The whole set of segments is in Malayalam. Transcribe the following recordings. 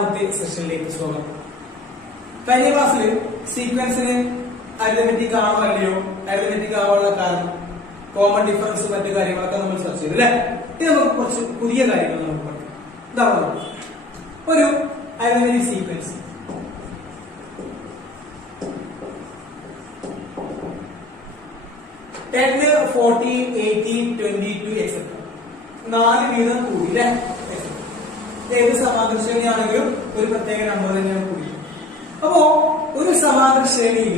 രണ്ടാമത്തെ സെഷനിലേക്ക് സ്വാഗതം. കഴിഞ്ഞ ക്ലാസ്സിൽ സീക്വൻസിന് അരിതമെറ്റിക് ആണോ അല്ലയോ, അരിതമെറ്റിക് ആവാനുള്ള കാരണം, കോമൺ ഡിഫറൻസ്, മറ്റു കാര്യങ്ങളൊക്കെ നമ്മൾ ചർച്ച ചെയ്തു അല്ലെ. ഇത് നമുക്ക് കുറച്ച് പുതിയ കാര്യങ്ങൾ നമുക്ക് പഠിക്കാം. എന്താണ് ഒരു അരിതമെറ്റിക് സീക്വൻസ്? ടെൻ, 14, 18, 22 എക്സെട്ര 4 വീതം കൂടി അല്ലെ. ഏത് സമാന്തര ശ്രേണിയാണെങ്കിലും ഒരു പ്രത്യേക നമ്പർ തന്നെയാണ് കൂടി. അപ്പോ ഒരു സമാന്തര ശ്രേണിയിൽ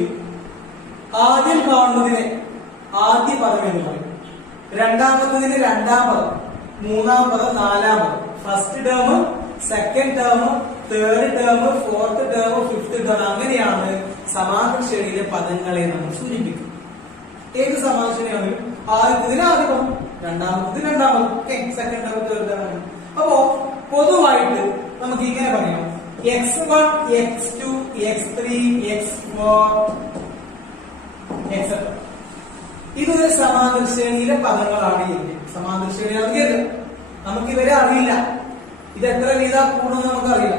ആദ്യം കാണുന്നതിന് ആദ്യ പദം എന്ന് പറയും, രണ്ടാമത്തതിന് രണ്ടാം പദം, മൂന്നാം പദം, നാലാം പദം, first term, second term, third term, fourth term, fifth term. അങ്ങനെയാണ് സമാന്തര ശ്രേണിയിലെ പദങ്ങളെ നമ്മൾ സൂചിപ്പിക്കുന്നത്. ഏത് സമാന്തര ശ്രേണിയാണെങ്കിലും ആദ്യത്തിന് ആദ്യ പദം, രണ്ടാമത്തതിന് രണ്ടാം പദം, സെക്കൻഡ് ടേം, തേർഡ് ടേം. അപ്പോ പൊതുവായിട്ട് നമുക്ക് ഇങ്ങനെ പറയാം: x1, x2, x3, x4 etcetera. ഇതൊരു സമാന്തര ശ്രേണിയിലെ പദങ്ങളാണ്. സമാന്തര ശ്രേണിയാണെങ്കിൽ നമുക്ക് ഇവരെ അറിയില്ല. ഇത് എത്ര വീതം കൂടുന്നു നമുക്കറിയില്ല.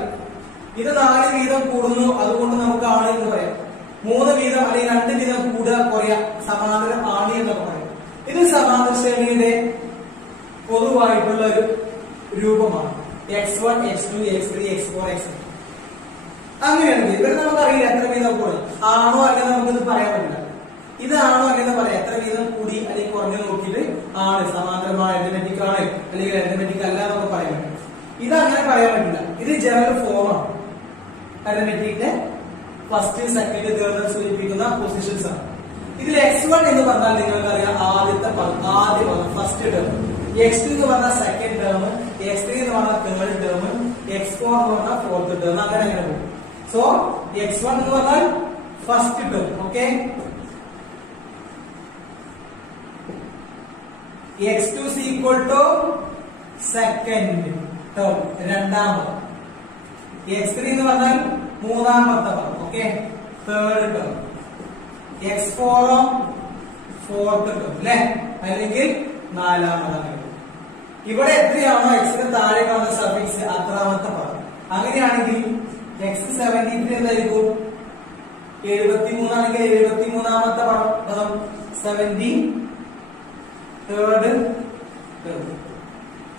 ഇത് 4 വീതം കൂടുന്നു, അതുകൊണ്ട് നമുക്ക് ആണ് എന്ന് പറയാം. 3 വീതം അല്ലെങ്കിൽ 2 വീതം കൂടുക കുറയാ, സമാന്തരം ആണ് എന്നൊക്കെ പറയാം. ഇത് സമാന്തര ശ്രേണിയുടെ പൊതുവായിട്ടുള്ള ഒരു രൂപമാണ്. x1, x2, x3, x4 etcetera. അങ്ങനെയാണെങ്കിൽ ഇവരെ നമുക്കറിയില്ല എത്ര വീതം കൂടും, ആണോ അല്ലെങ്കിൽ നമുക്കിത് പറയാൻ പറ്റില്ല. ഇതാണോ അല്ലെങ്കിൽ പറയാം, എത്ര വീതം കൂടി അല്ലെങ്കിൽ കുറഞ്ഞു നോക്കിയിട്ട് ആണ് സമാന്തരമായ അരിതമെറ്റിക് ആണ് അല്ലെങ്കിൽ അരിതമെറ്റിക് അല്ല എന്നൊക്കെ പറയാൻ പറ്റും. ഇത് അങ്ങനെ പറയാൻ പറ്റില്ല. ഇത് ജനറൽ ഫോമാണ്. അരിതമെറ്റിക്കിന്റെ ഫസ്റ്റ്, സെക്കൻഡ്, തേർഡ് സൂചിപ്പിക്കുന്ന പൊസിഷൻസ് ആണ്. ഇതിൽ x1 എന്ന് പറഞ്ഞാൽ നിങ്ങൾക്കറിയാം ആദ്യത്തെ പദം, ആദ്യ പദം, ഫസ്റ്റ് ടേം. x2 എന്ന് പറഞ്ഞാൽ സെക്കൻഡ് ടേം, x3 എന്ന് പറഞ്ഞാൽ തേർഡ് ടേം, x4 എന്ന് പറഞ്ഞാൽ ഫോർത്ത് ടേം. അങ്ങനെ പോകും. സോ x1 എന്ന് പറഞ്ഞാൽ first term. Okay, x2 is equal to second term, രണ്ടാമത്. x3 എന്ന് പറഞ്ഞാൽ മൂന്നാമത്തെ പദം. Okay, third term. x4 fourth term അല്ലെ, അല്ലെങ്കിൽ നാലാമത്. ഇവിടെ എത്രയാണോ എക്സിന് താഴെ കാണുന്ന സഫിക്സ് അത്രാമത്തെ പദം. അങ്ങനെയാണെങ്കിൽ x73 എന്തായിരിക്കും? 73 ആണെങ്കിൽ 73ാമത്തെ പദം, 70 third term.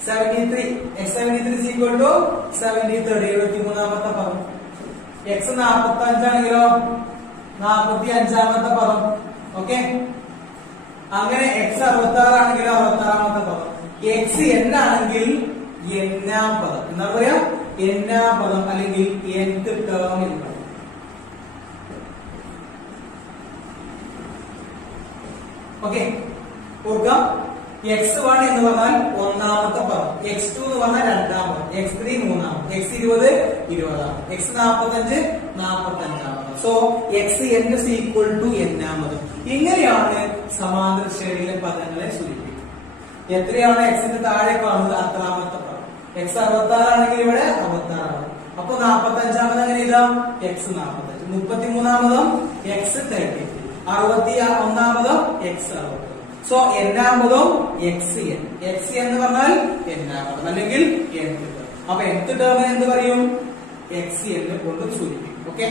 73, x73 is equal to 73rd, 73ാമത്തെ പദം. x 45 ആണെങ്കിലോ 45ാമത്തെ പദം. ഓക്കെ, അങ്ങനെ x 66 ആണെങ്കിലോ 66ാമത്തെ പദം. x n ആണെങ്കിൽ n-ാം പദം. എന്താ പറയാ? n-ാം പദം അല്ലെങ്കിൽ nth ടേം എന്ന് പറയും. ഓക്കെ, ഓർക്കാം. x1 എന്ന് പറഞ്ഞാൽ ഒന്നാമത്തെ പദം, x2 എന്ന് പറഞ്ഞാൽ രണ്ടാം പദം, x3 മൂന്നാമത്, x20 20, x45 45. So xn is equal to n-ാമത്. ഇങ്ങനെയാണ് സമാന്തര ശ്രേണിയിലെ പദങ്ങളെ സൂചിപ്പിക്കുന്നത്. എത്രയാണ് എക്സിന്റെ താഴെ കാണുന്നത് അത്രാമത്തെ പദം. x 66 ആണെങ്കിൽ ഇവിടെ 66. അപ്പൊ 45ാമത് എങ്ങനെ എഴുതാം? x 45, 33ാമതും x 33, 61ാമതും x 60. സോ n-ാമതും xn. xn എന്ന് പറഞ്ഞാൽ n-ാമത് അല്ലെങ്കിൽ nth ടേം. അപ്പൊ nth ടേമിന് എന്ത് പറയും? xn കൊണ്ട് സൂചിപ്പിക്കും. ഓക്കെ,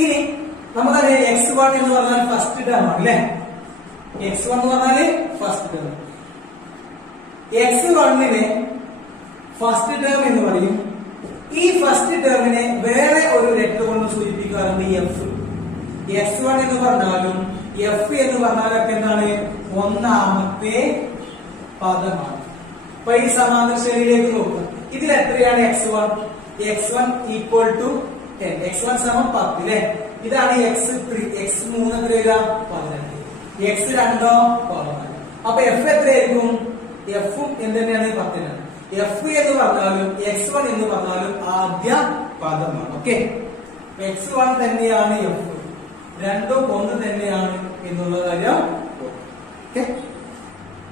ഇനി നമുക്കറിയാം x1 എന്ന് പറഞ്ഞാൽ ഫസ്റ്റ് ടേം ആണ് അല്ലെ. x1 എന്ന് പറഞ്ഞാല് ഫസ്റ്റ് ടേം. x1നെ ഫസ്റ്റ് ടേം എന്ന് പറയും. ഈ ഫസ്റ്റ് ടേമിനെ വേറെ ഒരു ലെറ്റർ കൊണ്ട് സൂചിപ്പിക്കാറുണ്ട്, f. x1 എന്ന് പറഞ്ഞാലും f എന്ന് പറഞ്ഞാലൊക്കെ എന്താണ്? ഒന്നാമത്തെ പദമാണ്. അപ്പൊ ഈ സമാന്തര ശ്രേണിയിലേക്ക് നോക്കുക. ഇതിൽ എത്രയാണ് x1? x1 equal to 10. x1 സമം 10 അല്ലെ. ഇതാണ് x3. x3 എത്രയാ? 18. x2 14. അപ്പൊ f എത്രയായിരിക്കും? f എന്ത് തന്നെയാണ്? 10. f എന്ന് പറഞ്ഞാലും x1 എന്ന് പറഞ്ഞാലും ആദ്യ പദമാണ്. ഓക്കെ, x1 തന്നെയാണ് f, രണ്ടും ഒന്ന് തന്നെയാണ് എന്നുള്ള കാര്യം.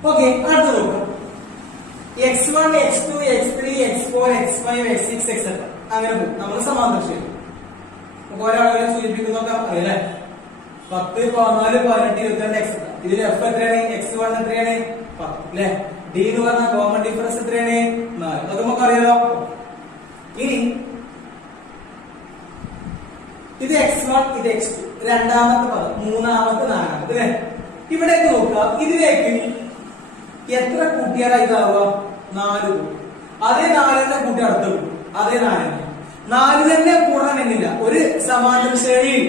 ഓക്കെ, അടുത്ത നോക്കാം. x1, x2, x3, x4, x5, x6 etcetera. അങ്ങനെ പോകും. നമ്മൾ സമാന്തര ശ്രേണി ഒരാളെ സൂചിപ്പിക്കുന്നൊക്കെ അറിയാലേ. 10, 14, 18, 22 എക്സെട്ര. ഇതിൽ f എത്രയാണ്? x1 എത്രയാണ്? 10 അല്ലെ. d എന്ന് പറഞ്ഞ കോമൺ ഡിഫറൻസ് എത്രയാണ്? 4. അത് നമുക്ക് അറിയാലോ. ഇനി ഇത് x1 ഇത് x2 രണ്ടാമത്തെ പദം മൂന്നാമത്തെ നാലാമത്തെ അല്ലെ. ഇവിടെ നോക്കുക ഇതിലേക്ക് എത്ര കൂട്ടിയാലാ ഇതാവുക 4 കൂട്ടും. അതേ 4 തന്നെ കൂട്ടി അടുത്ത് കൂട്ടും. അതേ 4 തന്നെ 4 തന്നെ കൂടണമെന്നില്ല. ഒരു സമാന്തര ശ്രേണിയിൽ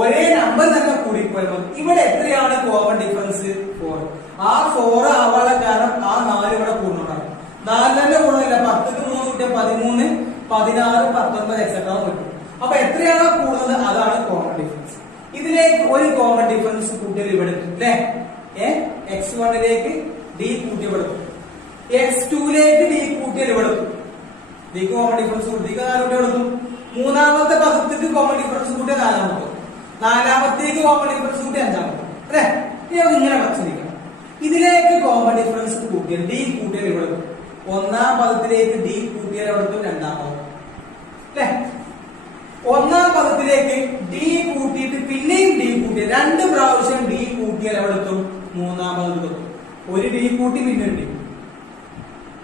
ഒരേ നമ്പർ തന്നെ കൂടിപ്പോയാൽ മതി. ഇവിടെ എത്രയാണ് കോമൺ ഡിഫറൻസ് 4. ആ 4 ആവാനുള്ള കാരണം ആ 4 ഇവിടെ കൂടുന്നുണ്ടാകും. 4 തന്നെ കൂടണില്ല. 10ക്ക് 3 കൂട്ടിയ 13 16 19 എക്സെട്രാ കിട്ടും. അപ്പൊ എത്രയാണോ കൂടുന്നത് അതാണ് കോമൺ ഡിഫറൻസ്. ഇതിലേക്ക് ഒരു കോമൺ ഡിഫറൻസ് കൂട്ടിയാൽ ഇവിടെ അല്ലെ x1ലേക്ക് d കൂട്ടിയ ഇവിടെ x2ലേക്ക് d കൂട്ടിയാൽ ഇവിടെ d കോമൺ ഡിഫറൻസ് കൂട്ടിയ 4 എടുത്തു. മൂന്നാമത്തെ പദത്തിലേക്ക് കോമൺ ഡിഫറൻസ് കൂട്ടിയ നാലാമത്തെ, നാലാമത്തേക്ക് കോമൺ ഡിഫറൻസ് കൂട്ടിയ അഞ്ചാമത്തെ അല്ലെ. ഇനി ഇങ്ങനെ വച്ചിരിക്കണം. ഇതിലേക്ക് കോമൺ ഡിഫറൻസ് കൂട്ടിയാൽ d കൂട്ടിയാൽ ഇവിടെ ഒന്നാം പദത്തിലേക്ക് d കൂട്ടിയാൽ അവിടെ രണ്ടാമത് അല്ലെ. ഒന്നാം പദത്തിലേക്ക് d കൂട്ടിയിട്ട് പിന്നെയും d കൂട്ടിയ 2 പ്രാവശ്യം d കൂട്ടിയാൽ അവിടെ എത്തും മൂന്നാം പദത്തിലെത്തും. ഒരു d കൂട്ടി പിന്നെ ഒരു d.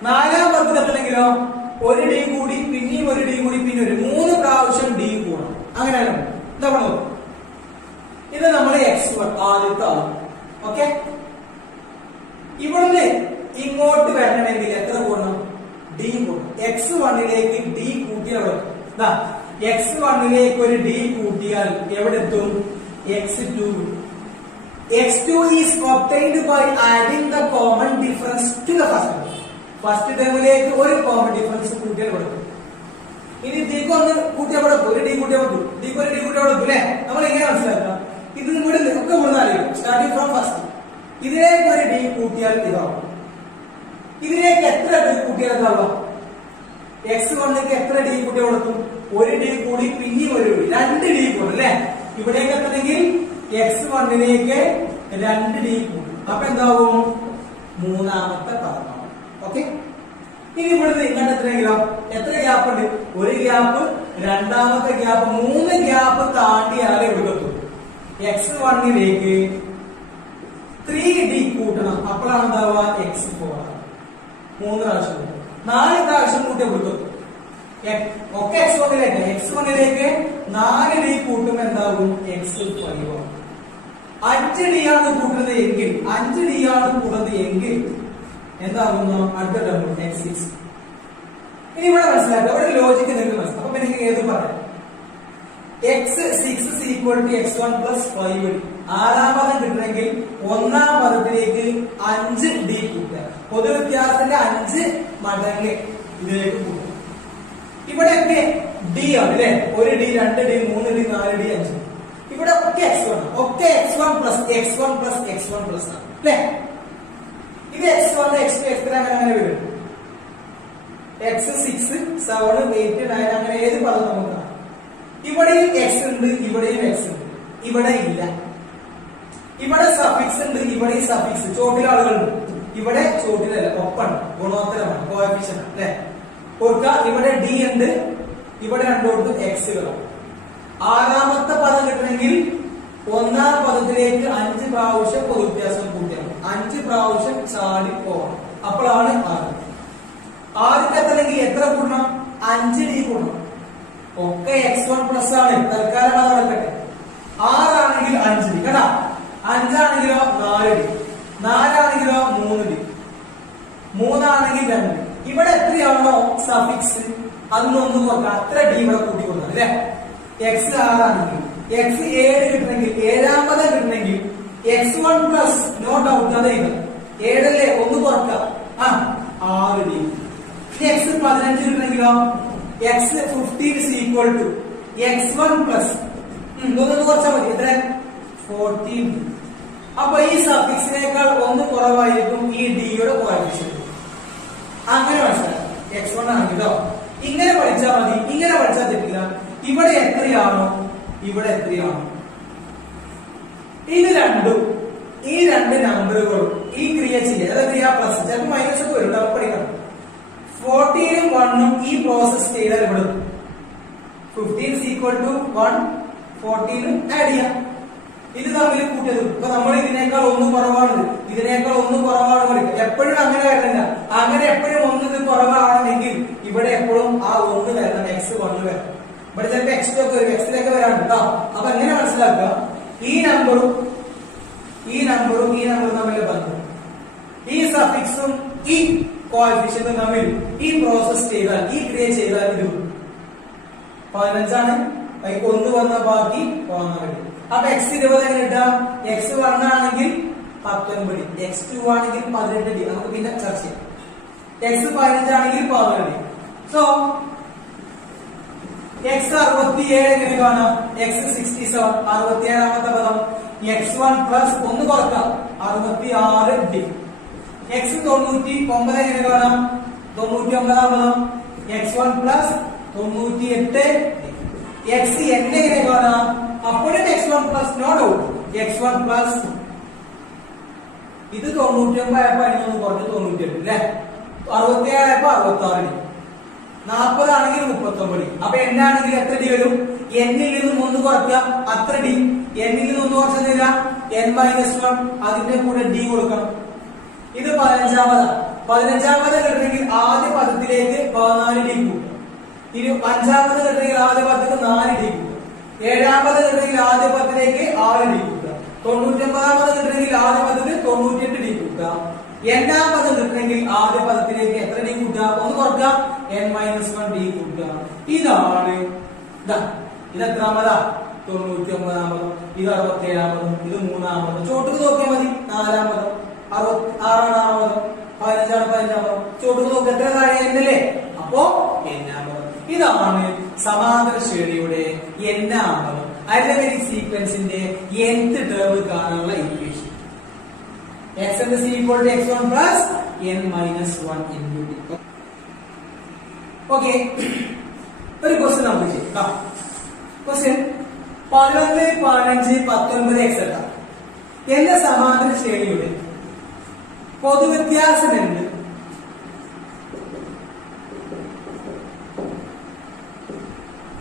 നാലാം പദത്തിലെത്തണമെങ്കിലോ ഒരു d കൂടി പിന്നെയും ഒരു d കൂടി പിന്നെ ഒരു 3 പ്രാവശ്യം d കൂടണം. അങ്ങനെയാണ് ഇതവിടെ. ഇത് നമ്മുടെ x1 ആദ്യത്തെ ആൾ. ഓക്കെ. ഇവിടുന്ന് ഇങ്ങോട്ട് വരണമെങ്കിൽ എത്ര കൂടണം d കൂടണം. x1ലേക്ക് d കൂട്ടിയാൽ അവിടെ x1ലേക്ക് ഒരു d കൂട്ടിയാൽ എവിടെ എത്തും x2. x2 is obtained by adding the common difference to the first term. First ടേമിലേക്ക് ഒരു കോമൺ ഡിഫറൻസ് കൂട്ടിയാൽ കൊടുക്കും. ഇനി d ഒന്ന് കൂട്ടിയാൽ കൊടുക്കും. ഒരു d കൂട്ടിയാൽ കൊടുക്കും. d ഒരു d കൂട്ടിയാൽ കൊടുക്കും അല്ലെ. നമ്മൾ എങ്ങനെ മനസ്സിലാക്കാം? ഇത് ഇവിടെ ഒക്കെ കൊടുത്താലും സ്റ്റാർട്ടിംഗ് ഫ്രം ഫസ്റ്റ് ഇതിലേക്ക് ഒരു d കൂട്ടിയാൽ ഇതാവും. ഇതിലേക്ക് എത്ര d കൂട്ടിയാൽ ഇതാവുക? x1ലേക്ക് എത്ര d കൂട്ടിയാൽ കൊടുക്കും? ഒരു d കൂടി പിന്നെയും ഒരു d 2 d കൂടും അല്ലെ. ഇവിടേക്ക് എത്തണമെങ്കിൽ x1ലേക്ക് 2 d കൂടും. അപ്പൊ എന്താവും? മൂന്നാമത്തെ പദമാവും. ഓക്കെ. ഇനി ഇവിടുന്ന് ഇങ്ങോട്ട് എത്രയെങ്കിലോ എത്ര ഗ്യാപ്പ് ഉണ്ട്? ഒരു ഗ്യാപ്പ്, രണ്ടാമത്തെ ഗ്യാപ്പ്, 3 ഗ്യാപ്പ് താണ്ടിയാലേ ഇവിടെ എത്തും. x1ലേക്ക് 3d കൂട്ടണം. അപ്പോഴാണ് എന്താവുക? x4. 3 പ്രാവശ്യം 4 പ്രാവശ്യം കൂട്ടിയ കൊടുത്തു. ഒക്കെ x1ലേക്ക് 4d കൂട്ടും എന്താകും? x5 ആവും. 5d ആണ് കൂട്ടുന്നത് എങ്കിൽ 5d ആണ് കൂട്ടുന്നത് എങ്കിൽ എന്താകുന്നു? അടുത്ത ടേം x6. ഇനി ഇവിടെ മനസ്സിലാക്കുക. അവിടെ ലോജിക്ക് നിങ്ങൾക്ക് മനസ്സിലാക്കും. അപ്പൊ എനിക്ക് ഏത് പറയാം? x6 x1 5. ആറാം പദം കിട്ടണമെങ്കിൽ ഒന്നാം പദത്തിലേക്ക് 5d കൂട്ടുക. പൊതുവ്യത്യാസത്തിന്റെ 5 മടങ്ങ് ഇതിലേക്ക് കൂട്ടുക. ഇവിടെയൊക്കെ d ആണ് അല്ലെ. ഒരു d, 2d, 3d, 4d, 5. ഇവിടെ ഒക്കെ x1 ഒക്കെ x1 ആണ് അല്ലെ. ഇത് x1 x2 x3 അങ്ങനെ വരും. x6 7 8 9 അങ്ങനെ ഏത് പദം നമുക്ക്. ഇവിടെയും x ഉണ്ട്, ഇവിടെയും x ഉണ്ട്, ഇവിടെ ഇല്ല. ഇവിടെ സഫിക്സ് ഉണ്ട്, ഇവിടെ സഫിക്സ്. ചോട്ടിൽ ആളുകളുണ്ട്, ഇവിടെ ചോട്ടിലല്ല, ഒപ്പാണ്, ഗുണോത്തരമാണ്, കോഎഫിഷ്യന്റ് അല്ലെ. ഓർക്കുക, ഇവിടെ d ഉണ്ട്, ഇവിടെ രണ്ടോടത്ത് x. ആറാമത്തെ പദം കിട്ടണമെങ്കിൽ ഒന്നാം പദത്തിലേക്ക് 5 പ്രാവശ്യം പൊതുവ്യത്യാസം കൂട്ടിയാണ്. 5 പ്രാവശ്യം ചാടി പോകണം. അപ്പോഴാണ് 6. ആദ്യത്തെ എത്തണമെങ്കിൽ എത്ര കൂടണം? 5d കൂടണം. ഒക്കെ x1 പ്ലസ് ആണ്. തൽക്കാലം അത് നടക്കട്ടെ. 6 ആണെങ്കിൽ 5d കേട്ടാ. 5 ആണെങ്കിലോ 4d, 4 ആണെങ്കിലോ 3d, 3 ആണെങ്കിൽ 2d. ഇവിടെ എത്രയാണോ സഫിക്സ് അതൊന്നും നോക്കാം. അത്ര d ഇവിടെ കൂട്ടി കൊടുക്കണം അല്ലെ. x 6 ആണെങ്കിൽ x 7 കിട്ടണമെങ്കിൽ, ഏഴാമത് കിട്ടണമെങ്കിൽ x1 പ്ലസ് നോ ഡൗട്ട് അതെ 7 അല്ലേ, ഒന്ന് കുറക്കാം. 6d. x 15 കിട്ടണമെങ്കിലോ x 15 is equal to x1 plus ഒന്ന് കുറച്ചാൽ മതി. എത്ര? 14. അപ്പൊ ഈ സഫിക്സിനേക്കാൾ ഒന്ന് കുറവായിരിക്കും ഈ ഡിയുടെ കോഎഫിഷ്യന്റ്. അങ്ങനെ മനസ്സിലാക്കാം. x1 ആണെങ്കിലോ ഇങ്ങനെ പഠിച്ചാൽ മതി. ഇങ്ങനെ പഠിച്ചാൽ തെറ്റില്ല. ഇവിടെ എത്രയാണോ ഇവിടെ എത്രയാണോ ഇത് രണ്ടും, ഈ 2 നമ്പറുകളും ഈ ക്രിയ ചെയ്യ, അതായത് ക്രിയ പ്ലസ് ചിലപ്പോൾ മൈനസ് ഒക്കെ വരും. പഠിക്കണം. 14ഉം 1ഉം ഈ പ്രോസസ് ചെയ്താൽ ഇവിടെ 15 is equal to 1, 14ഉം ആഡ് ചെയ്യാം. ഇത് തമ്മിൽ കൂട്ടിയത്. ഇപ്പൊ നമ്മൾ ഇതിനേക്കാൾ ഒന്ന് കുറവാണ്, ഇതിനേക്കാൾ ഒന്ന് കുറവാണ് പഠിക്കുക. എപ്പോഴും അങ്ങനെ വരണില്ല. അങ്ങനെ എപ്പോഴും ഒന്ന് ഇത് കുറവാണെങ്കിൽ ഇവിടെ എപ്പോഴും ആ 1 വരണം, x1 വരണം. ഇവിടെ ചിലപ്പോ x2 ഒക്കെ വരും, x-ലേക്ക് വരാണ് കേട്ടോ. അപ്പൊ എങ്ങനെ മനസ്സിലാക്കുക, ഈ നമ്പറും തമ്മിൽ ബന്ധം, ഈ സഫിക്സും ഈ കോഎഫിഷ്യന്റും തമ്മിൽ ഈ പ്രോസസ് ചെയ്താൽ, ഈ ക്രിയ ചെയ്താൽ ഇത് 15 1 വന്ന ബാക്കി 14. അപ്പൊ x 20 എങ്ങനെ കിട്ടാം, x1 ആണെങ്കിൽ 19, x2 ആണെങ്കിൽ 18. നമുക്ക് പിന്നെ ചർച്ച ചെയ്യാം. x 15 ആണെങ്കിൽ 12. സോ x 67 എങ്ങനെ കാണാം, x 67 67ാമത്തെ പദം x1 പ്ലസ് 1 കുറക്കാം 66d. x 99 എങ്ങനെ കാണാം, 99ാം പദം x1 പ്ലസ് 98d. x എങ്ങനെ കാണാം, അപ്പോഴും x1 plus, no doubt x1 plus, ഇത് 99 ആയപ്പോ അതിനൊന്ന് കുറച്ച് 98 അല്ലേ, 67 ആയപ്പോ 66d, 40 ആണെങ്കിൽ 39. അപ്പൊ n ആണെങ്കിൽ എത്ര ഡി വരും, എന്നിൽ നിന്നും 1 കുറയ്ക്കുക അത്ര ഡി, എന്നിൽ നിന്നും 1 കുറച്ചില്ല n-1, അതിന്റെ കൂടെ ഡി കൊടുക്കണം. ഇത് 15ാമത് കിട്ടണമെങ്കിൽ ആദ്യ പദത്തിലേക്ക് 14 ഡി കൂട്ടുക. 5ാമത് കിട്ടണമെങ്കിൽ ആദ്യ പദത്തിന് 4 ഡി കൂട്ടുക. 7ാമത് കിട്ടണമെങ്കിൽ ആദ്യ പദത്തിലേക്ക് 6 ഡി കൂട്ടുക. 99ാമത് കിട്ടണമെങ്കിൽ ആദ്യ പദത്തിന് 98 ഡി കൂട്ടുക. n-ാം പദം കിട്ടണമെങ്കിൽ ആദ്യ പദത്തിലേക്ക് എത്ര ഡി കൂട്ടുക, 1 കുറക്കുക n-1 ഡി കൂട്ടുക. ഇതാണ് ഇത് എത്രാമതാ, 99ാം പദം, ഇത് 67ാം പദം, ഇത് 3ാം പദം. ചോട്ടുക്ക് നോക്കിയാൽ മതി, 4ാം പദം, 6ാം പദം, 15 പദം. ചോട്ടുക്ക് നോക്കി എത്ര താഴെ എന്നല്ലേ, അപ്പോ n-ാം പദം. ഇതാണ് സമാന്തര ശ്രേണിയുടെ n-ാം പദം, അരിതമെറ്റിക് സീക്വൻസിന്റെ nth ടേം കാണാനുള്ള equation. x and c equal to x1 plus n-1 into d. Okay. ഒരു ക്വസ്റ്റ്യൻ നമുക്ക് ചെയ്യാം. ക്വസ്റ്റ്യൻ 11, 15, 19 എക്സെട്ര എന്ന സമാന്തര ശ്രേണിയുടെ പൊതുവ്യത്യാസം എന്ത്?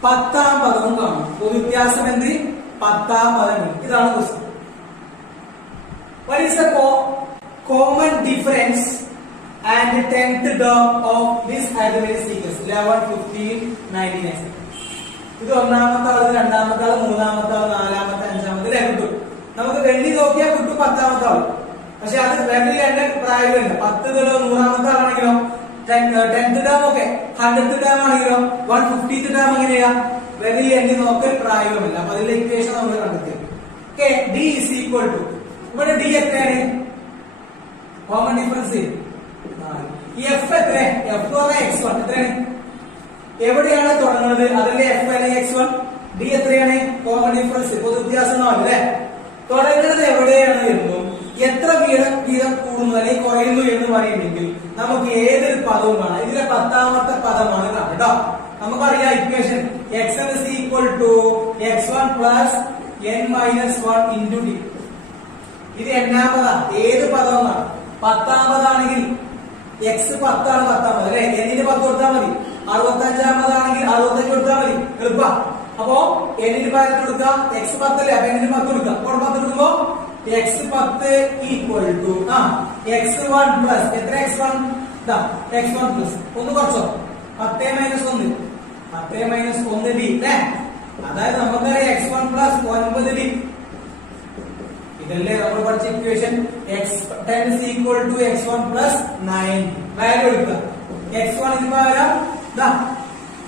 പത്താം പദവും കാണും. പൊതുവ്യത്യാസം എന്ത്? 10ാം പദം. ഇതാണ് question. What is the common difference and 10th term of this arithmetic sequence 11, 15, 19, etc. ഇത് ഒന്നാമത്തെ ആള്, രണ്ടാമത്തെ ആള്, മൂന്നാമത്തെ ആള്, നാലാമത്തെ, അഞ്ചാമത്തെ കിട്ടും. നമുക്ക് വെള്ളി നോക്കിയാൽ കിട്ടും 10ാമത്തെ ആള്. പക്ഷെ അത് വെള്ളി എന്റെ പ്രായമില്ല. 10 100ാമത്തെ ആളാണെങ്കിലോ, 10th term ഒക്കെ 100th term ആണെങ്കിലോ, 150th term എങ്ങനെയാ, വെള്ളി എണ്ണി നോക്കൽ പ്രായമില്ല. അപ്പൊ അതിലെ ഇക്വേഷൻ നമ്മൾ കണ്ടെത്തിയത്. Okay, d is equal to, ഇവിടെ ഡി എത്രയാണ്, കോമൺ ഡിഫറൻസ് എഫ് എത്ര, എഫ് x1 എത്രയാണ്, എവിടെയാണ് തുടങ്ങുന്നത്, അതല്ലേ എഫ് അല്ലെങ്കിൽ x1. ഡി എത്രയാണ്, കോമൺ ഡിഫറൻസ്, പൊതുവ്യത്യാസം അല്ലേ. തുടങ്ങുന്നത് എവിടെയാണ് എന്നും എത്ര വീതം കൂടുന്നു അല്ലെങ്കിൽ കുറയുന്നു എന്ന് പറയുന്നെങ്കിൽ നമുക്ക് ഏതൊരു പദവും കാണാം. ഇതിലെ 10ാമത്തെ പദമാണ് കാണാം കേട്ടോ. നമുക്കറിയാം equation x is equal to x1 plus n-1 into d. ഇത് n-ാം പദം, ഏത് പദം എന്നാണ്. 10ാമതാണെങ്കിൽ x 10 ആണ് 10ാം പദം അല്ലെ, n-ന് 10 കൊടുത്താൽ മതി. 65ാമതാണെങ്കിൽ 65 കൊടുത്താൽ മതി, എളുപ്പ. അപ്പോ n-ന് 10 കൊടുക്കുക, x 10 അല്ലേ, അപ്പൊ n-ന് 10 കൊടുക്കുക. അപ്പോൾ 10 കൊടുക്കുമ്പോ x 10 equal to x1 plus, എത്ര x1, x1 പ്ലസ് 1 കുറച്ചോ, 10 - 1, 10 - 1 d അല്ലേ. അതായത് നമുക്കറിയാം x1 പ്ലസ് 9d. ഇതല്ലേ നമ്മൾ പഠിച്ച equation. x10 is equal to x1 plus 9. Value എടുക്കുക. x1 ന് പകരം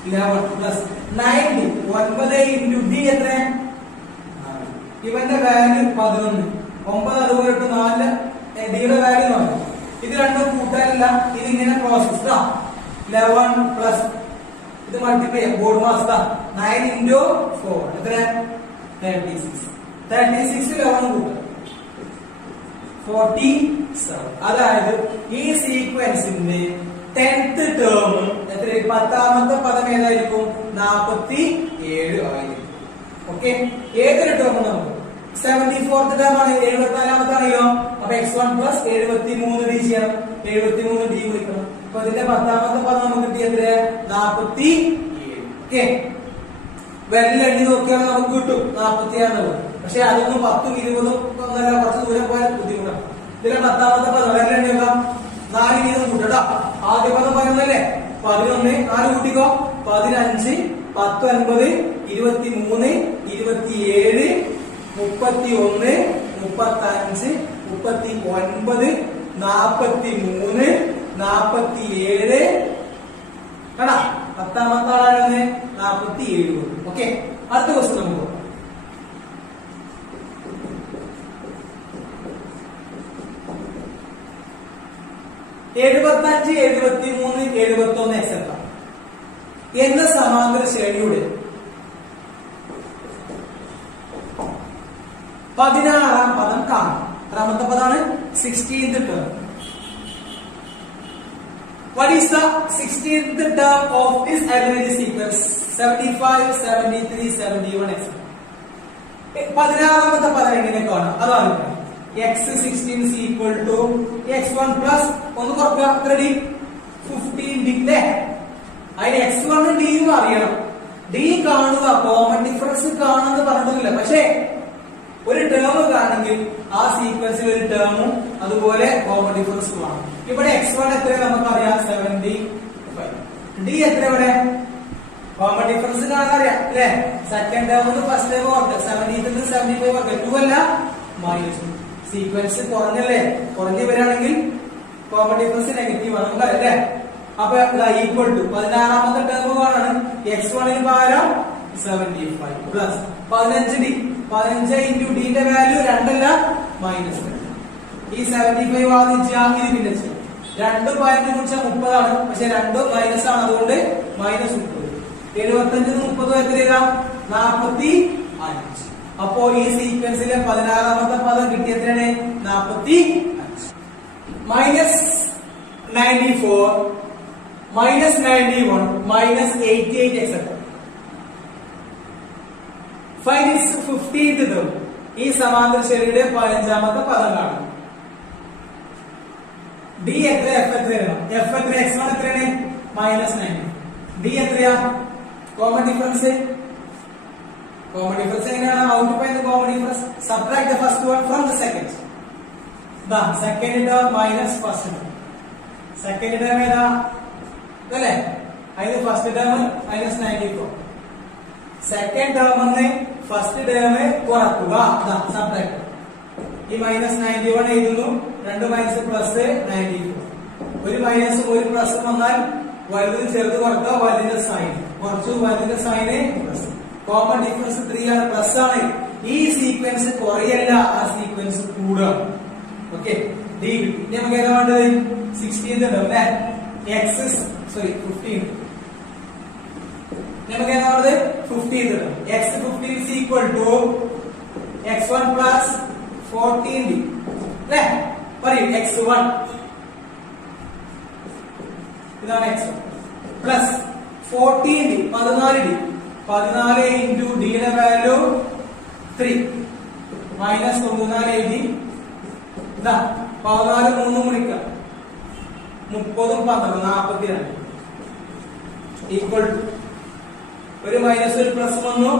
11 plus 9d. 9 into d എത്ര, ഇവന്റെ വാല്യൂ 11. 9 അതുപോലെ 4 ഡിയുടെ വാല്യൂ ആണ്. ഇത് രണ്ടും കൂട്ടാനില്ല, ഇതിങ്ങനെ പ്രോസസ് 11 പ്ലസ് ഇത് മൾട്ടിപ്ലൈ ചെയ്യാം, ബോർഡ് മാസ് 9 into 4 എത്ര, 36. 36 11 കൂട്ടുക 47. അതായത് ഈ സീക്വൻസിന്റെ 10th ടേം എത്ര, 10ാമത്തെ പദം ഏതായിരിക്കും, 47 ആയിരിക്കും. ഓക്കെ, ഏതൊരു ടേം നമുക്ക് 74th ടേം ആണ്, 74ാമത്തെ ആണെങ്കിലോ, അപ്പൊ x1 പ്ലസ് 73d ചെയ്യണം, 73d വിളിക്കണം. അപ്പൊ ഇതിന്റെ 10ാമത്തെ പദം നമുക്ക് കിട്ടിയ എത്ര, 47. ഓക്കെ, വെള്ളിൽ എണ്ണി നോക്കിയാൽ നമുക്ക് കിട്ടും 46. പക്ഷെ അതൊന്നും 10ഉം 20ഉം ഒന്നല്ല, കുറച്ച് ദൂരം പോയാൽ ബുദ്ധിമുട്ടാണ്. ഇതിലെ 10ാമത്തെ പദം വെള്ളിൽ എണ്ണി നോക്കാം, 4 വീതം കൂട്ടട്ടോ. ആദ്യ പദം 11 അല്ലേ, 11, 4 കൂട്ടിക്കോ, 15, 19, 23, 27, 31, 35, 39, 43, 47. കണ്ടാ 10ാമത്തെ ആളാണ് 47. ഓക്കെ, അടുത്ത ക്വസ്റ്റ്യൻ നമുക്ക് നോക്കാം. എഴുപത്തഞ്ച്, 73, 71 എക്സെട്ര എന്ന സമാന്തര ശ്രേണിയുടെ 16ാം പദം കാണും. എത്രാമത്തെ പദമാണ്? 16th term. What is the 16th term of this arithmetic sequence? 75, 73, 71 etc. 16ാമത്തെ പദം എങ്ങനെ കാണാം? അതാണ് x16 is equal to x1 plus ഒന്ന് കുറക്കുക, എത്ര d? 15d അല്ലേ? അതിന് x1 d എന്ന് അറിയണം. d കാണുക, കോമൺ ഡിഫറൻസ് കാണുന്നത് പറഞ്ഞിട്ടില്ല. പക്ഷേ ഒരു ടേം കാണുമെങ്കിൽ ആ സീക്വൻസിൽ ഒരു ടേമും അതുപോലെ കോമൺ ഡിഫറൻസ് കാണും. ഇവിടെ x1 എത്ര നമുക്കറിയാം? 75. d എത്ര? ഇവിടെ കോമൺ ഡിഫറൻസ് കാണാൻ അറിയാം അല്ലെ? സെക്കൻഡ് ടേം ഫസ്റ്റ് ടേം ഓർക്കുക. 70 75 ഓർക്കുക. 2 അല്ല, -2. സീക്വൻസ് കുറഞ്ഞല്ലേ? കുറഞ്ഞു വരികയാണെങ്കിൽ കോമൺ ഡിഫറൻസ് നെഗറ്റീവ് ആണ്, നമുക്കറിയാം അല്ലെ? അപ്പൊ ഈക്വൽ ടു 16ാമത്തെ ടേം കാണാണ്. x1 ന് പകരം 75 പ്ലസ് 15d. 15 into d ന്റെ വാല്യൂ 2 അല്ല, -2. ഈ 75 ആദ്യം ഇത് പിന്നെ 2 പോയിന്റ് കുറിച്ചാൽ 30 ആണ്. പക്ഷെ 2 മൈനസ് ആണ്, അതുകൊണ്ട് -30. 75 30 എത്രയാ? 45. അപ്പോ ഈ സീക്വൻസിലെ 16ാമത്തെ പദം കിട്ടിയത്രയാണ് 45. -94, -91, -88 etc. Find its 15th term. ഈ സമാന്തര ശ്രേണിയുടെ 15ാമത്തെ പദം കാണും. d എത്ര? f എത്രയാണ്? f എത്ര? x1 എത്രയാണ്? -90. d എത്രയാ? Common difference. കോമൺ ഡിഫറൻസ് എങ്ങനെയാണ്? How to find the common difference? Subtract the first one from the second. The second term minus first term. Second term ഏതാ? അല്ലേ? അതിന് first term -94. Second term first term കുറക്കുക, സബ്ട്രാക്ട്. ഈ -91 എഴുതുന്നു, 2 മൈനസ് പ്ലസ് 94. ഒരു മൈനസും ഒരു പ്ലസും വന്നാൽ വലുത് ചെറുത് കുറക്കുക, വലുതിന്റെ സൈൻ കുറച്ചു, വലുതിന്റെ സൈന് പ്ലസ്. കോമൺ ഡിഫറൻസ് 3 ആണ്, പ്ലസ് ആണ്. ഈ സീക്വൻസ് കുറയല്ല, ആ സീക്വൻസ് കൂടുക. ഓക്കെ, d കിട്ടി. ഇനി നമുക്ക് ഏതാ വേണ്ടത്? 16th ഉണ്ടാവും അല്ലെ? 15. നമുക്ക് ഏതാ വേണ്ടത്? 15th ഉണ്ടാവും. x15 is equal to x1 plus 14d അല്ലെ? പറയൂ, x1 ഇതാണ് x1 plus 14d 14d 14 into d യുടെ വാല്യൂ 3 മൈനസ് 14 എഴുതി. 14 3 ഗുണിക്കാം 30 12 42 ഈക്വൽ ടു ഒരു മൈനസ് ഒരു പ്ലസ് വന്നു,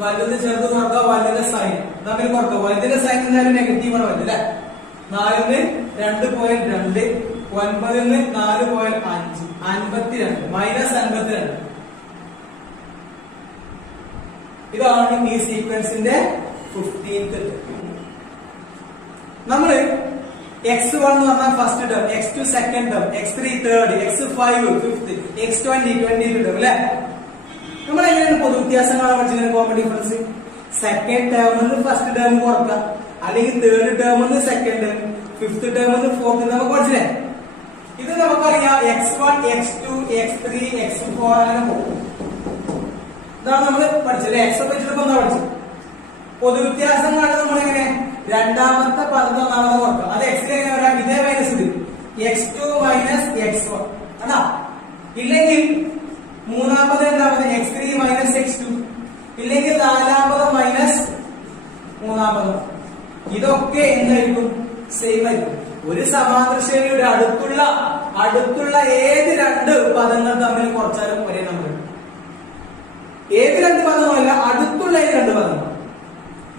വലുത് ചെറുത് കുറക്കുക, വലുതിന്റെ സൈൻ തമ്മിൽ കുറക്കുക. വലുതിന്റെ സൈൻ എന്തായാലും നെഗറ്റീവ് ആണ് വലുത് അല്ലെ? 4ന് 2.2, 9ന് 4.5, 52 -52. ഇതാണ് ഈ സീക്വൻസിന്റെ 15th ടേം. നമ്മള് x1 എന്ന് പറഞ്ഞാൽ first term, x2 second term, x3 third, x5 fifth, x20 20th term അല്ലെ? നമ്മൾ എങ്ങനെയാണ് പൊതു വ്യത്യാസങ്ങളാണ് പഠിച്ചത്? കോമൺ ഡിഫറൻസ് സെക്കൻഡ് ടേമിന് ഫസ്റ്റ് ടേം കുറക്കുക, അല്ലെങ്കിൽ തേർഡ് ടേമിന് സെക്കൻഡ് ടേം, ഫിഫ്ത് ടേമിന് ഫോർത്ത് നമുക്ക് പഠിച്ചില്ലേ? ഇത് നമുക്കറിയാം x1 x2 x3 x4 അങ്ങനെ പോകും. ഇതാണ് നമ്മൾ പഠിച്ചത്. x വെച്ചിട്ട് എന്താ പഠിച്ചത്? പൊതുവ്യത്യാസങ്ങളാണ് നമ്മൾ എങ്ങനെ രണ്ടാമത്തെ പദം ഒന്നാമത് കുറക്കുക. അത് x എങ്ങനെ വരാം? ഇതേ മൈനസ് ഇത് x2 മൈനസ് x1 അതാ. ഇല്ലെങ്കിൽ മൂന്നാമത് രണ്ടാമത് x3 മൈനസ് x2, ഇല്ലെങ്കിൽ നാലാമത് മൈനസ് മൂന്നാമത്. ഇതൊക്കെ എന്തായിരിക്കും? സെയിം ആയിരിക്കും. ഒരു സമാന്തര ശ്രേണിയുടെ അടുത്തുള്ള ഏത് രണ്ട് പദങ്ങൾ തമ്മിൽ കുറച്ചാലും ഒരേ നമ്പർ. ഏത് രണ്ട് പദമല്ല, അടുത്തുള്ള ഏത് രണ്ട് പദങ്ങൾ.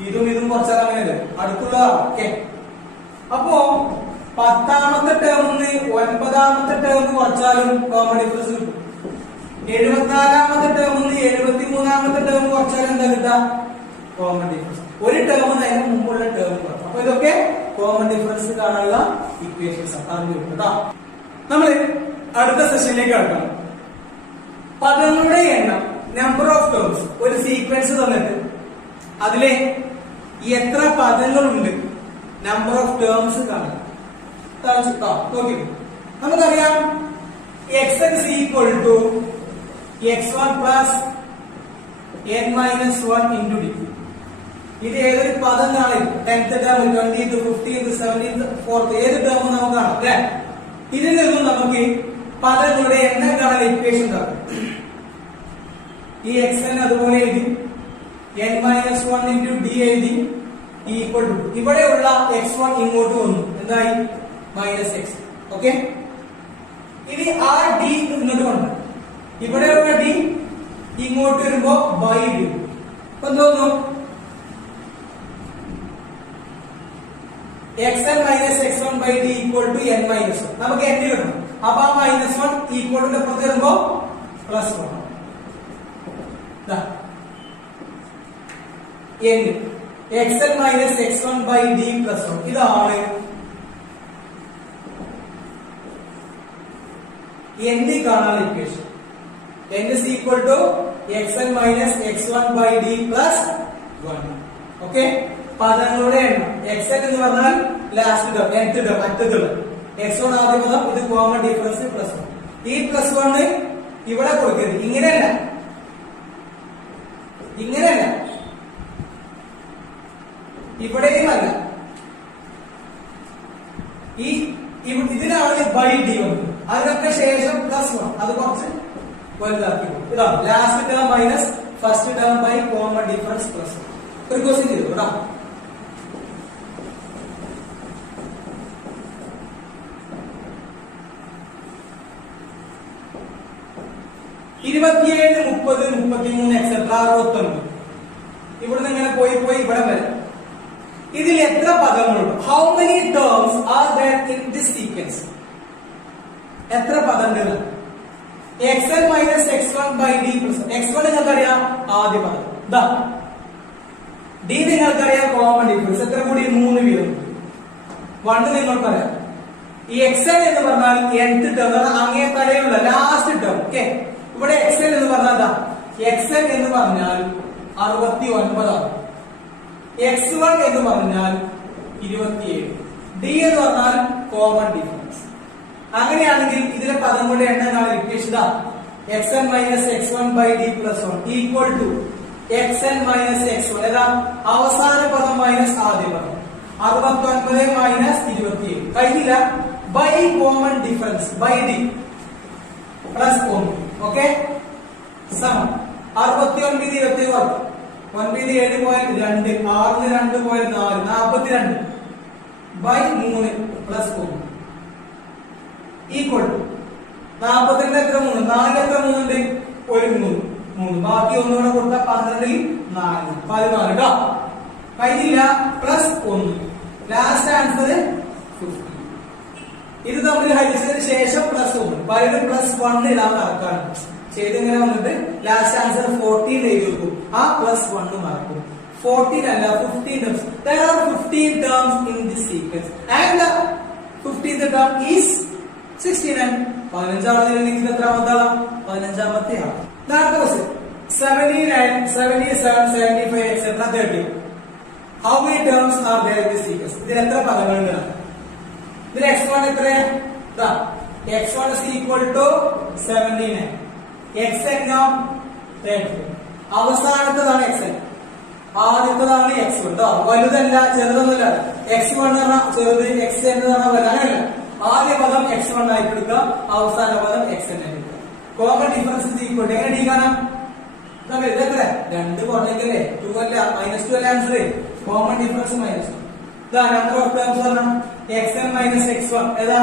ഇതും കുറച്ചാൽ അങ്ങനെയല്ലേ, അടുത്തുള്ളതാണ്. ഓക്കെ, അപ്പോ 10ാമത്തെ ടേമിന് 9ാമത്തെ ടേം കുറച്ചാലും കോമൺ ഡിഫറൻസ് കിട്ടും. 74ാമത്തെ ടേമിന് 73 മൂന്നാമത്തെ ടേം കുറച്ചാൽ എന്താ കിട്ടുക? Common difference. ഒരു ടേം അതിന് മുമ്പുള്ള ടേം കുറച്ചു. അപ്പൊ ഇതൊക്കെ കോമൺ ഡിഫറൻസ് കാണാനുള്ള ഇക്വേഷൻസ് അറിഞ്ഞു കേട്ടോ. നമ്മൾ അടുത്ത സെഷനിലേക്ക് കടക്കണം. പദങ്ങളുടെ എണ്ണം, നമ്പർ ഓഫ് ടേംസ്, ഒരു സീക്വൻസ് തന്നിട്ട് അതിലെ എത്ര പദങ്ങളുണ്ട്, നമ്പർ ഓഫ് ടേംസ് കാണുക. നോക്കി നമുക്കറിയാം xn is equal to x1 plus n minus 1 into d. ഇത് ഏതൊരു പദം കാണും? 10th term, 20th, 15th, 17th, 4th ഏത് ടേം നമുക്ക് കാണാം അല്ലെ? ഇതിൽ നിന്നും നമുക്ക് പദങ്ങളുടെ എണ്ണം കാണാൻ ഇക്വേഷൻ കാണും. ഈ xn അതുപോലെ എഴുതി, n minus 1 into d എഴുതി, ഈക്വൽ ടു ഇവിടെയുള്ള x1 ഇങ്ങോട്ട് വന്നു, എന്തായി? Minus x. ഓക്കെ, ഇനി ആ d ഇങ്ങോട്ട് വന്നു, ഇവിടെയുള്ള d ഇങ്ങോട്ട് വരുമ്പോ ബൈ d. അപ്പൊ എന്തോന്നു? xn minus x1 by d equal to n minus 1. നമുക്ക് n കിട്ടും. അപ്പൊ ആ മൈനസ് 1 ഈക്വൽ ടു എപ്പുറത്ത് വരുമ്പോ plus 1. n xn minus x1 by d plus 1. ഇതാണ് n കാണാനുള്ള equation. n is equal to xn minus x1 by d plus 1. Okay, പദങ്ങളുടെ എണ്ണം. xn എന്ന് പറഞ്ഞാൽ ലാസ്റ്റ് ടേം, nth ടേം, അടുത്ത ടേം. x1 ആദ്യ പദം, ഇത് കോമൺ ഡിഫറൻസ് പ്ലസ് 1. ഈ പ്ലസ് 1 ഇവിടെ കൊടുക്കരുത്, ഇങ്ങനെയല്ല, ഇങ്ങനെയല്ല, ഇവിടെയും അല്ല, ഈ ഇതിനാണ് ബൈ ഡി വന്നത്. അതിനൊക്കെ ശേഷം പ്ലസ് 1, അത് കുറച്ച് വലുതാക്കി. ഇതാ last term minus first term by common difference plus 1. ഒരു ക്വസ്റ്റ്യൻ ചെയ്തു കേട്ടോ. ഇരുപത്തിയേഴ്, 30, 33 എക്സെട്ര 69. ഇവിടുന്ന് ഇങ്ങനെ പോയി പോയി ഇവിടെ വരെ. ഇതിൽ എത്ര പദങ്ങളുണ്ട്? How many terms R there in this sequence? എത്ര പദങ്ങൾ? xn minus x1 by d plus x1 നിങ്ങൾക്കറിയാം ആദ്യ പദം, ദാ d നിങ്ങൾക്കറിയാം കോമൺ ഡിഫറൻസ്. എത്ര കൂടി? 3 വീതം. 1 നിങ്ങൾക്കറിയാം. ഈ xn എന്ന് പറഞ്ഞാൽ nth ടേം, അങ്ങേ തലയുള്ള ലാസ്റ്റ് ടേം. ഓക്കെ, ഇവിടെ xn എന്ന് പറഞ്ഞാൽ xn എന്ന് പറഞ്ഞാൽ 69 ആണ്. x1 എന്ന് പറഞ്ഞാൽ 27. d എന്ന് പറഞ്ഞാൽ കോമൺ ഡിഫറൻസ്. അങ്ങനെയാണെങ്കിൽ ഇതിലെ പദങ്ങളുടെ എണ്ണം കാണാൻ equation xn minus x1 by d plus 1 equal to xn minus x1. ഏതാ? അവസാന പദം മൈനസ് ആദ്യ പദം. 69 മൈനസ് 27 കഴിഞ്ഞില്ല. By common difference by d plus 1. Okay, സമം 69 27 കുറക്കും. 9 7 പോയാൽ 2, 6 2 പോയാൽ 4, 42 ബൈ 3 പ്ലസ് 1 ഈക്വൽ ടു 42 എത്ര 3, 4 എത്ര 3 ഉണ്ട്? ഒരു 3, ബാക്കി ഒന്നുകൂടെ കൊടുത്താൽ 12 4 14 കേട്ടോ. കഴിഞ്ഞില്ല. Plus 1, last answer 50. ഇത് തമ്മിൽ ഹരിച്ചതിന് ശേഷം പ്ലസ് 1, പലരും പ്ലസ് 1 ഇടാൻ നടക്കാണ്. ചെയ്തിങ്ങനെ വന്നിട്ട് ലാസ്റ്റ് ആൻസർ 14 എഴുതി വെക്കും. ആ പ്ലസ് 1 മറക്കും. 14 അല്ല 15 terms. There are 15 terms in this sequence and the 15th term is 69. 15 എത്രാമത്തെ ആളാ? 15ാമത്തെ ആളാ. അടുത്ത question 79, 77, 75 etc. 30. How many terms are there in this sequence? ഇതിൽ എത്ര പദങ്ങളുണ്ട്? ഇതിൽ x1 എത്രയാ? x1 is equal to 79. xn 30. അവസാനത്തേതാണ് xn, ആദ്യത്തേതാണ് x1 കേട്ടോ. വലുതല്ല, ചെറുതൊന്നുമല്ല. x1 എന്ന് പറഞ്ഞാൽ ചെറുത്, xn എന്ന് പറഞ്ഞാൽ വലുത്. അങ്ങനെയല്ല, ആദ്യ പദം x1 ആയിട്ട് എടുക്കുക, അവസാന പദം xn ആയിട്ട് എടുക്കുക. കോമൺ ഡിഫറൻസ് ഈക്വൽ ടു എങ്ങനെ ഡി കാണാം? ഇതെത്ര? 2 കുറഞ്ഞെങ്കിലേ 2 അല്ല, -2 അല്ല answer. Common difference -2. Number of terms പറഞ്ഞാൽ xn മൈനസ് x1 ഏതാ?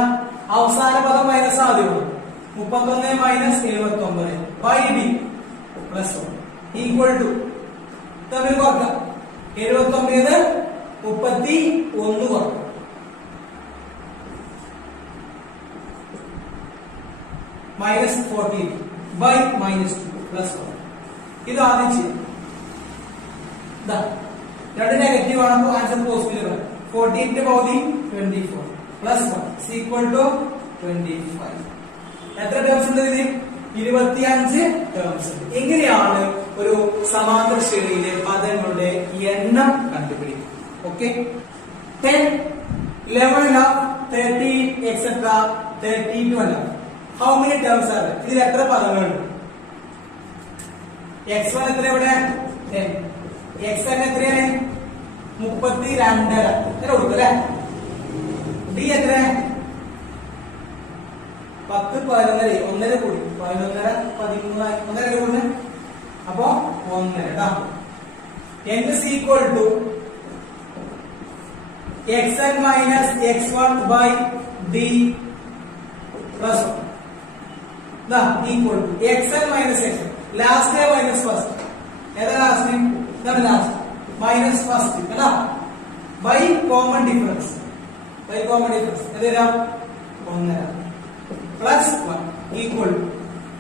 അവസാന പദം മൈനസ് ആദ്യ പദം. 31 minus 79 by D plus 1 equal to തമ്മിൽ കുറക്കാം. 79 31 കുറക്കാം. -14 by -2 plus 1. ഇത് ആദ്യം ചെയ്യും. രണ്ട് നെഗറ്റീവ് ആണ്, അപ്പോൾ ആൻസർ പോസിറ്റീവ് ആണ്. 48 പകുതി 24 പ്ലസ് 1 ഈക്വൽ ടു 25. എത്ര ടേംസ് ഉണ്ട് ഇതിന്? 25 ടേംസ് ഉണ്ട്. എങ്ങനെയാണ് ഒരു സമാന്തര ശ്രേണിയിലെ പദങ്ങളുടെ എണ്ണം കണ്ടുപിടിക്കുക? Okay, 10, 11, 13, etc. 32 അല്ല. ഹൗ മെനി ടേംസ് ആണ്? ഇതിൽ എത്ര പദങ്ങളുണ്ട്? x1 എത്ര? ഇവിടെ 10. xn എത്രയാണ്? 32. എത്ര കൊടുക്കും അല്ലെ? d എത്ര? 10, 11, 1 കൂടി 11, 13, 1 കൂടി അപ്പോ 1 n is equal to xn minus x1 by d plus 1 equal to xn minus x1 last day minus first. ഏതാ ലാസ്റ്റ്? ഇതാണ് ലാസ്റ്റ്. മൈനസ് ഫസ്റ്റ് അല്ല, ബൈ കോമൺ ഡിഫറൻസ്. ഏതാ? 1 പ്ലസ് 1 ഈക്വൽ ടു,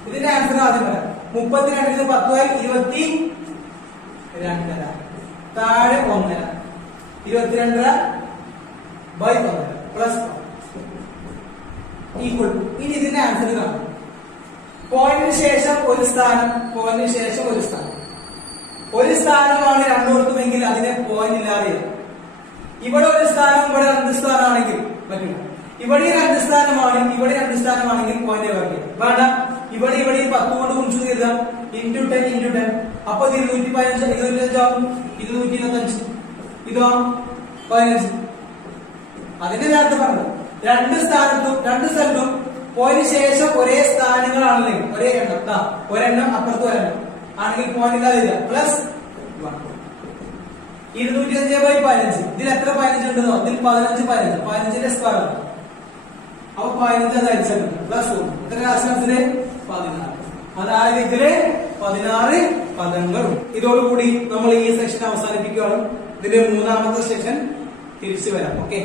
ഇതിന്റെ ആൻസർ ആദ്യം പറയാം. 32 10 22 താഴെ 1 22 ബൈ 1 പ്ലസ് 1 ഈക്വൽ ടു. ഇനി ഇതിന്റെ ആൻസർ കാണാം. പോയിന്റിന് ശേഷം ഒരു സ്ഥാനം, ഒരു സ്ഥാനമാണ് രണ്ടിടത്തുമെങ്കിൽ അതിനെ പോയിന്റ് ഇല്ലാതെ. ഇവിടെ ഒരു സ്ഥാനം, ഇവിടെ 2 സ്ഥാനമാണെങ്കിൽ പറ്റില്ല. ഇവിടെ 2 സ്ഥാനമാണ്, ഇവിടെ 2 സ്ഥാനമാണെങ്കിൽ പോയിന്റ് വേണ്ട. ഇവിടെ 10 കൊണ്ട് ഗുണിച്ചു എഴുതാം. ഇൻറ്റു 10 അപ്പൊ 215, 225 ആവും. 225, ഇതോ 15. അതിന്റെ നേരത്തെ പറഞ്ഞു, 2 സ്ഥലത്തും പോയിന്റ് ശേഷം ഒരേ സ്ഥാനങ്ങളാണെങ്കിൽ ഒരേ എണ്ണം, ഒരെണ്ണം അപ്പുറത്ത് ഒരെണ്ണം ആണെങ്കിൽ പോയിന്റ് ഇല്ലാതില്ല. പ്ലസ് 1 205/15. ഇതിൽ എത്ര 15 ഉണ്ടെന്നോ? ഇതിൽ 15 15ന്റെ സ്ക്വയർ ആണ്. അപ്പൊ 15 അത് അടിച്ചിട്ടുണ്ട്. പ്ലസ് 1 ഇത്ര ആൻസർ 16. അതായത് ഇതില് 16 പദങ്ങളും. ഇതോടുകൂടി നമ്മൾ ഈ സെക്ഷൻ അവസാനിപ്പിക്കുകയാണ്. ഇതിന്റെ 3ാമത്തെ സെക്ഷൻ തിരിച്ചു വരാം. ഓക്കെ.